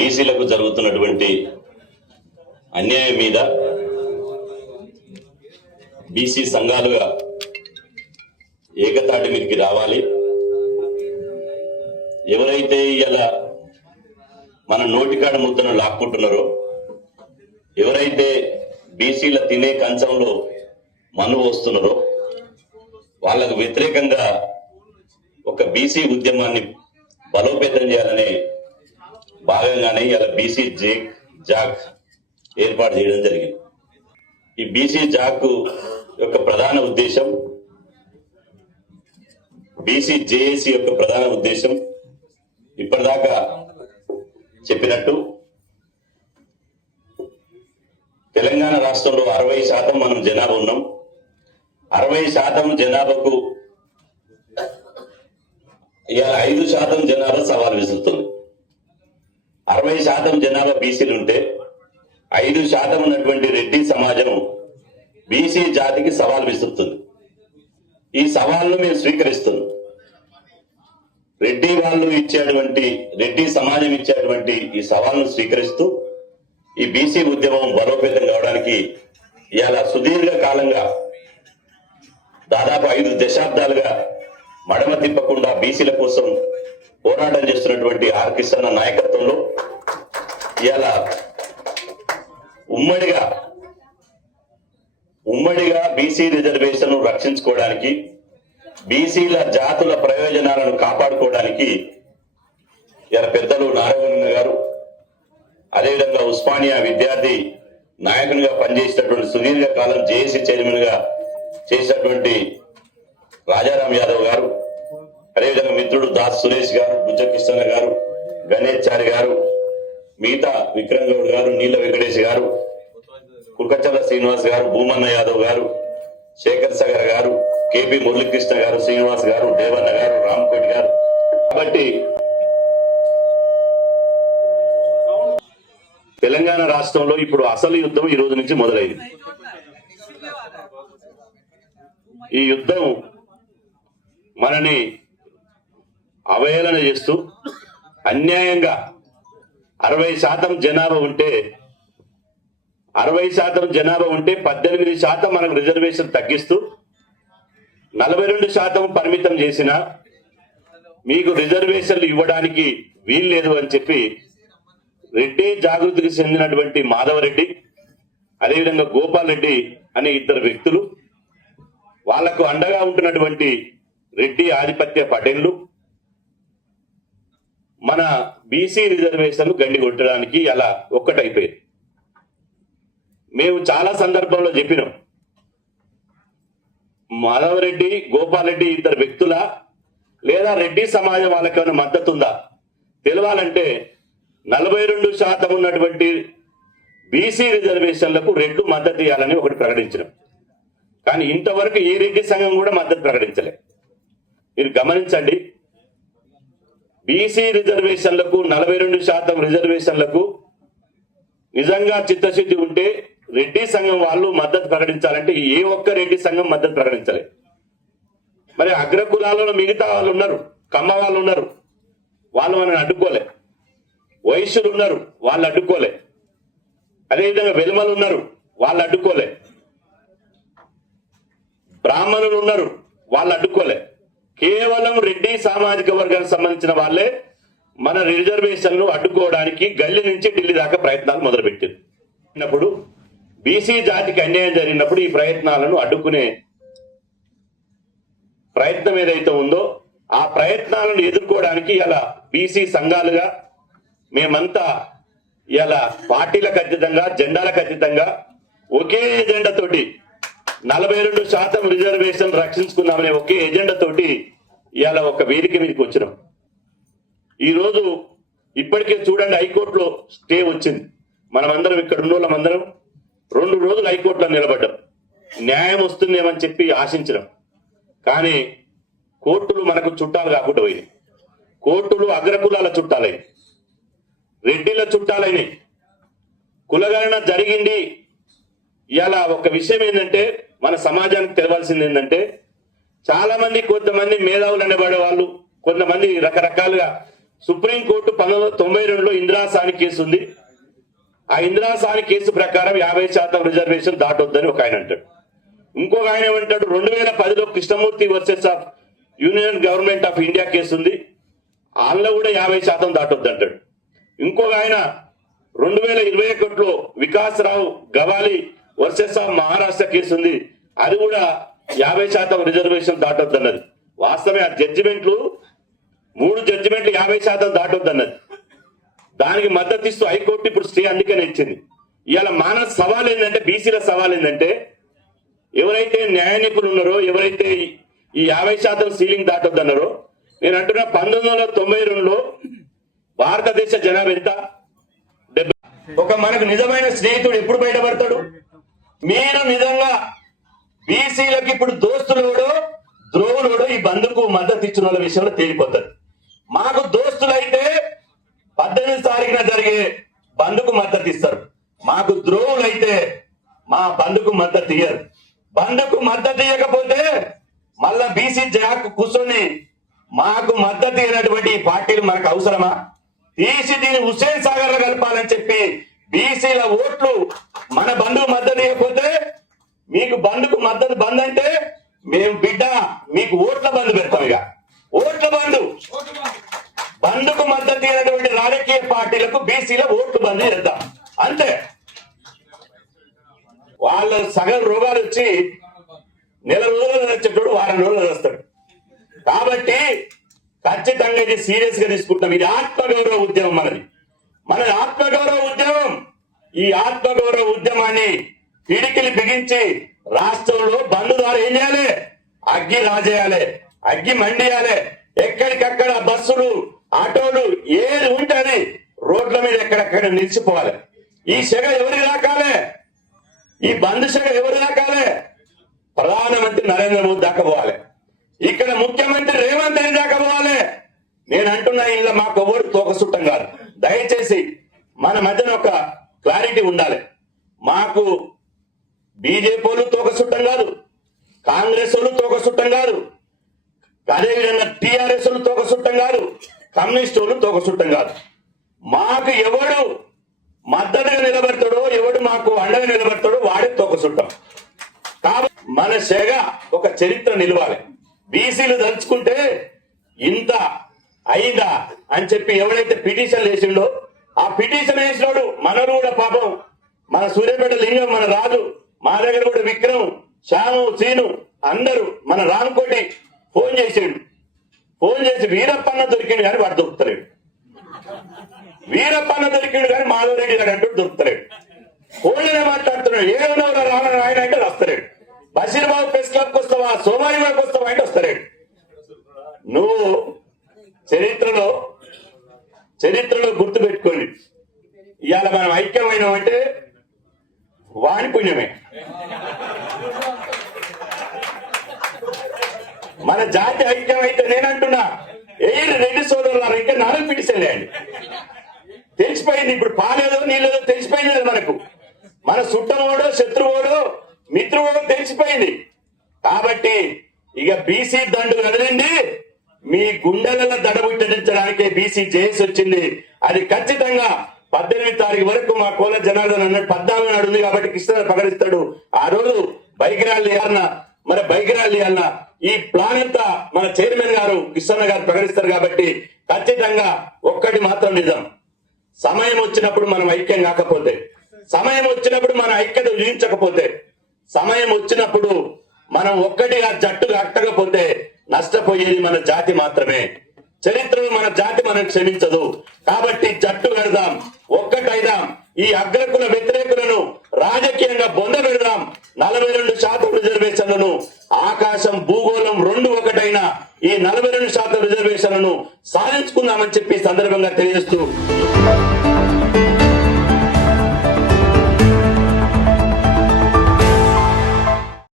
బీసీలకు జరుగుతున్నటువంటి అన్యాయం మీద బీసీ సంఘాలుగా ఏకతాటి మీదకి రావాలి. ఎవరైతే ఇలా మన నోటికాడ ముద్దను లాక్కుంటున్నారో ఎవరైతే బీసీల తినే కంచంలో మన్ను వస్తున్నారో వాళ్ళకు వ్యతిరేకంగా ఒక బీసీ ఉద్యమాన్ని బలోపేతం చేయాలనే భాగంగానే ఇలా బీసీ జే జాక్ ఏర్పాటు చేయడం జరిగింది. ఈ బీసీ జాక్ యొక్క ప్రధాన ఉద్దేశం బీసీ జేఏసీ యొక్క ప్రధాన ఉద్దేశం ఇప్పటిదాకా చెప్పినట్టు తెలంగాణ రాష్ట్రంలో అరవై శాతం మనం జనాభా ఉన్నాం. అరవై శాతం జనాభాకు ఇలా ఐదు శాతం జనాభా సవాల్ విసురుతుంది. అరవై శాతం జనాభా బీసీలు ఉంటే ఐదు శాతం ఉన్నటువంటి రెడ్డి సమాజం బీసీ జాతికి సవాల్ విసురుతుంది. ఈ సవాల్ను మేము స్వీకరిస్తున్నాం. రెడ్డి వాళ్ళు ఇచ్చేటువంటి రెడ్డి సమాజం ఇచ్చేటువంటి ఈ సవాల్ను స్వీకరిస్తూ ఈ బీసీ ఉద్యమం బలోపేతం కావడానికి ఇలా సుదీర్ఘ కాలంగా దాదాపు ఐదు దశాబ్దాలుగా మడమ తిప్పకుండా బీసీల కోసం పోరాటం చేస్తున్నటువంటి ఆర్ కిషన్ నాయకత్వంలో ఇవాళ ఉమ్మడిగా ఉమ్మడిగా బీసీ రిజర్వేషన్ రక్షించుకోవడానికి బీసీల జాతుల ప్రయోజనాలను కాపాడుకోవడానికి ఇలా పెద్దలు నారాయణ గారు అదేవిధంగా ఉస్మానియా విద్యార్థి నాయకునిగా పనిచేసినటువంటి సుదీర్ఘ కాలం జేఏసీ చైర్మన్గా చేసినటువంటి రాజారాం యాదవ్ గారు అదేవిధంగా మిత్రుడు దాస్ సురేష్ గారు బుజ్జ కృష్ణ గారు గణేష్ చారి గారు మిగతా విక్రమ్ గౌడ్ గారు నీల వెంకటేష్ గారు కుకచల శ్రీనివాస్ గారు భూమన్న యాదవ్ గారు శేఖర్ సాగర్ గారు కేపి మురళీకృష్ణ గారు శ్రీనివాస్ గారు దేవన్న గారు రామ్కోటి గారు. కాబట్టి తెలంగాణ రాష్ట్రంలో ఇప్పుడు అసలు యుద్ధం ఈ రోజు నుంచి మొదలైంది. ఈ యుద్ధం మనని అవహేళన చేస్తూ అన్యాయంగా అరవై శాతం జనాభా ఉంటే అరవై శాతం జనాభా ఉంటే పద్దెనిమిది శాతం మనకు రిజర్వేషన్ తగ్గిస్తూ నలభై రెండు శాతం పరిమితం చేసిన మీకు రిజర్వేషన్లు ఇవ్వడానికి వీల్లేదు అని చెప్పి రెడ్డి జాగృతికి చెందినటువంటి మాధవరెడ్డి అదేవిధంగా గోపాల్ రెడ్డి అనే ఇద్దరు వ్యక్తులు వాళ్ళకు అండగా ఉంటున్నటువంటి రెడ్డి ఆధిపత్య పటేళ్ళు మన బీసీ రిజర్వేషన్ గండి కొట్టడానికి అలా ఒక్కటైపోయింది. మేము చాలా సందర్భంలో చెప్పినాం. మాధవరెడ్డి గోపాలరెడ్డి ఇద్దరు వ్యక్తుల లేదా రెడ్డి సమాజం వాళ్ళకి ఏమైనా మద్దతు ఉందా తెలవాలంటే నలభై రెండు శాతం ఉన్నటువంటి బీసీ రిజర్వేషన్లకు రెడ్లు మద్దతు ఇవ్వాలని ఒకటి ప్రకటించడం కానీ ఇంతవరకు ఏ రెడ్డి సంఘం కూడా మద్దతు ప్రకటించలే. మీరు గమనించండి బీసీ రిజర్వేషన్లకు నలభై రెండు శాతం రిజర్వేషన్లకు నిజంగా చిత్తశుద్ధి ఉంటే రెడ్డి సంఘం వాళ్ళు మద్దతు ప్రకటించాలంటే ఏ ఒక్క రెడ్డి సంఘం మద్దతు ప్రకటించలే. మరి అగ్రకులాలలో మిగతా వాళ్ళు ఉన్నారు కమ్మ వాళ్ళు ఉన్నారు వాళ్ళు మనం అడ్డుకోలే. వయస్సులు ఉన్నారు వాళ్ళు అడ్డుకోలే. అదేవిధంగా వెలుమలు ఉన్నారు వాళ్ళు అడ్డుకోలే. బ్రాహ్మణులు ఉన్నారు వాళ్ళు అడ్డుకోలే. కేవలం రెడ్డి సామాజిక వర్గానికి సంబంధించిన వాళ్ళే మన రిజర్వేషన్లు అడ్డుకోవడానికి గల్లీ నుంచి ఢిల్లీ దాకా ప్రయత్నాలు మొదలుపెట్టారు అప్పుడు బీసీ జాతికి అన్యాయం జరిగినప్పుడు ఈ ప్రయత్నాలను అడ్డుకునే ప్రయత్నం ఏదైతే ఉందో ఆ ప్రయత్నాలను ఎదుర్కోవడానికి ఇలా బీసీ సంఘాలుగా మేమంతా ఇలా పార్టీలకు అతీతంగా జెండాలకు అతీతంగా ఒకే ఎజెండాతోటి నలభై రెండు శాతం రిజర్వేషన్ రక్షించుకుందామనే ఒకే ఎజెండా తోటి ఇవాళ ఒక వేదిక మీదకి వచ్చినాం. ఈరోజు ఇప్పటికే చూడండి హైకోర్టులో స్టే వచ్చింది. మనమందరం ఇక్కడ ఉన్న వాళ్ళమందరం రెండు రోజులు హైకోర్టులో నిలబడ్డాం. న్యాయం వస్తుందేమని చెప్పి ఆశించడం కానీ కోర్టులు మనకు చుట్టాలు కాకుండా పోయినాయి. కోర్టులు అగ్రకులాల చుట్టాలైనవి రెడ్డిల చుట్టాలైనవి కులగణన జరిగింది. ఇలా ఒక విషయం ఏంటంటే మన సమాజానికి తెలవాల్సింది ఏంటంటే చాలా మంది కొంతమంది మేధావులు అనబడే వాళ్ళు కొంతమంది రకరకాలుగా సుప్రీంకోర్టు పంతొమ్మిది వందల తొంభై రెండులో ఇందిరాసాని కేసు ఉంది. ఆ ఇందిరాసాని కేసు ప్రకారం యాభై శాతం రిజర్వేషన్ దాటొద్దని ఒక ఆయన అంటాడు. ఇంకొక ఆయన ఏమంటాడు రెండు వేల పదిలో Krishnamurthy versus of union government of India case ఉంది. అందులో కూడా యాభై శాతం దాటొద్దు అంటాడు. ఇంకొక ఆయన రెండు వేల ఇరవై ఒకటిలో Vikas Rao Gawali versus of Maharashtra case ఉంది. అది కూడా యాభై శాతం రిజర్వేషన్ దాటొద్దు అన్నది వాస్తవమే ఆ జడ్జిమెంట్లు మూడు జడ్జిమెంట్లు యాభై శాతం దాటొద్దు అన్నది దానికి మద్దతు ఇస్తూ హైకోర్టు ఇప్పుడు స్టే అందుకనే ఇచ్చింది. ఇవాళ మానవ సవాల్ ఏంటంటే బీసీల సవాల్ ఏంటంటే ఎవరైతే న్యాయ నిపుణులు ఉన్నారో ఎవరైతే ఈ- యాభై శాతం సీలింగ్ దాటొద్దన్నారో నేను అంటున్నా పంతొమ్మిది వందల తొంభై రెండులో భారతదేశ జనాభా ఎంత? ఒక మనకు నిజమైన స్నేహితుడు ఎప్పుడు బయటపడతాడు? మీరు నిజంగా బీసీలకు ఇప్పుడు దోస్తులోడు ద్రోవులోడో ఈ బంధుకు మద్దతు ఇచ్చిన వాళ్ళ విషయంలో తేలిపోతారు. మాకు దోస్తులైతే పద్దెనిమిది తారీఖున జరిగే బంధుకు మద్దతు ఇస్తారు. మాకు ద్రోవులైతే మా బంధుకు మద్దతు ఇయ్యరు. బంధుకు మద్దతు ఇవ్వకపోతే మళ్ళా బీసీ జాక్ కూర్చొని మాకు మద్దతు ఇచ్చినటువంటి పార్టీలు మనకు అవసరమా? తీసి దీన్ని హుస్సేన్ సాగర్లో కలపాలని చెప్పి బీసీల ఓట్లు మన బంధువు మద్దతు ఇవ్వకపోతే మీకు బంధుకు మద్దతు బంద్ అంటే మేము బిడ్డ మీకు ఓట్ల బంధు పెడతాం ఇక. ఓట్ల బంధు. బంధుకు మద్దతు అయినటువంటి రాజకీయ పార్టీలకు బీసీల ఓట్లు బంద్ చేద్దాం. అంతే. వాళ్ళ సగం రోగాలు వచ్చి నెల రోజులు వచ్చేటప్పుడు వారం రోజులు వస్తాడు కాబట్టి ఖచ్చితంగా ఇది సీరియస్గా తీసుకుంటాం. ఇది ఆత్మగౌరవ ఉద్యమం మనది. మన ఆత్మగౌరవ ఉద్యమం. ఈ ఆత్మగౌరవ ఉద్యమాన్ని పిడికిలు బిగించి రాష్ట్రంలో బంధు ద్వారా ఏం చేయాలి? అగ్గి రాజేయాలి. అగ్గి మండియాలి. ఎక్కడికక్కడ బస్సులు ఆటోలు ఏది ఉంటే రోడ్ల మీద ఎక్కడెక్కడ నిలిచిపోవాలి. ఈ సెగ ఎవరికి రాకాలే ఈ బంద్ సెగ ఎవరు రాకాలే ప్రధానమంత్రి నరేంద్ర మోదీ దాకా పోవాలి. ఇక్కడ ముఖ్యమంత్రి రేవంత్ రెడ్డి దాకా పోవాలి. నేను అంటున్నా ఇలా మాకు ఎవరు తోకసుట్టం కాదు. దయచేసి మన మధ్యన ఒక క్లారిటీ ఉండాలి. మాకు బీజేపీ వాళ్ళు తోక సుట్టం కాదు. కాంగ్రెస్ వాళ్ళు తోక సుట్టం కాదు. అదేవిధంగా టీఆర్ఎస్ వాళ్ళు తోక సుట్టం కాదు. కమ్యూనిస్ట్ వాళ్ళు తోక సుట్టం కాదు. మాకు ఎవడు మద్దతుగా నిలబడతాడో ఎవడు మాకు అండగా నిలబడతాడో వాడే తోక సుట్టం కాబట్టి మన సెగ ఒక చరిత్ర నిలవాలి. బీసీలు తలుచుకుంటే ఇంత అయిందా అని చెప్పి ఎవడైతే పిటిషన్ వేసిండో ఆ పిటిషన్ వేసినోడు మనరు కూడా పాపం. మన సూర్యాపేట లింగం మన రాజు. మా దగ్గర కూడా విక్రమ్ శ్యాము సీను అందరూ మన రామ్కోటి ఫోన్ చేసిండు. ఫోన్ చేసి వీరప్పన్న దొరికిండు కానీ వాడు దొరుకుతలేడు. వీరప్పన్న దొరికిండు కానీ మాధవరెడ్డి గారు అంటూ దొరుకుతలేడు. ఫోన్లోనే మాట్లాడుతున్నాడు. ఏమన్నా రాన ఆయన అంటే వస్తలేడు. బషీర్బాబు ప్రెస్ క్లబ్కి వస్తావా? సోమాయి బాబు వస్తావా అంటే వస్తలేడు. నువ్వు చరిత్రలో చరిత్రలో గుర్తు పెట్టుకోండి ఇవాళ మనం ఐక్యమైనామంటే వాణి పుణ్యమే మన జాతి ఐక్యం అయితే నేనంటున్నా ఎయిర్ రెడ్డి సోదరులు ఇంకా నాలుగు పిటిసలేండి తెలిసిపోయింది ఇప్పుడు పాలేదో నీళ్ళేదో తెలిసిపోయింది మనకు. మన చుట్టమోడో శత్రువోడో మిత్రువోడో తెలిసిపోయింది. కాబట్టి ఇక బీసీ దండు కదలండి మీ గుండెలలో దడబుట్టించడానికి బీసీ జేఎస్ వచ్చింది. అది ఖచ్చితంగా పద్దెనిమిది తారీఖు వరకు మా కోల జనార్దన్ అన్నట్టు పద్నాలుగు నాడు ఉంది కాబట్టి కృష్ణ ప్రకటిస్తాడు ఆ రోజు బైక్ ర్యాలీ అన్న మరి బైక్ ర్యాలీ అన్న ఈ ప్లాన్ అంతా మన చైర్మన్ గారు కృష్ణ గారు ప్రకటిస్తారు కాబట్టి ఖచ్చితంగా ఒక్కటి మాత్రం నిజం. సమయం వచ్చినప్పుడు మనం ఐక్యం కాకపోతే సమయం వచ్చినప్పుడు మన ఐక్యత విధించకపోతే సమయం వచ్చినప్పుడు మనం ఒక్కటిగా జట్టు కట్టకపోతే నష్టపోయేది మన జాతి మాత్రమే. చరిత్రను మన జాతి మనం క్షమించదు. కాబట్టి జట్టు పెడదాం. ఒక్కటైదాం. ఈ అగ్రకుల వ్యతిరేకులను రాజకీయంగా బొంద పెడదాం. నలభై రెండు శాతం రిజర్వేషన్లను ఆకాశం భూగోళం రెండు ఒకటైన ఈ నలభై రెండు శాతం రిజర్వేషన్లను సాధించుకుందామని చెప్పి సందర్భంగా తెలియజేస్తూ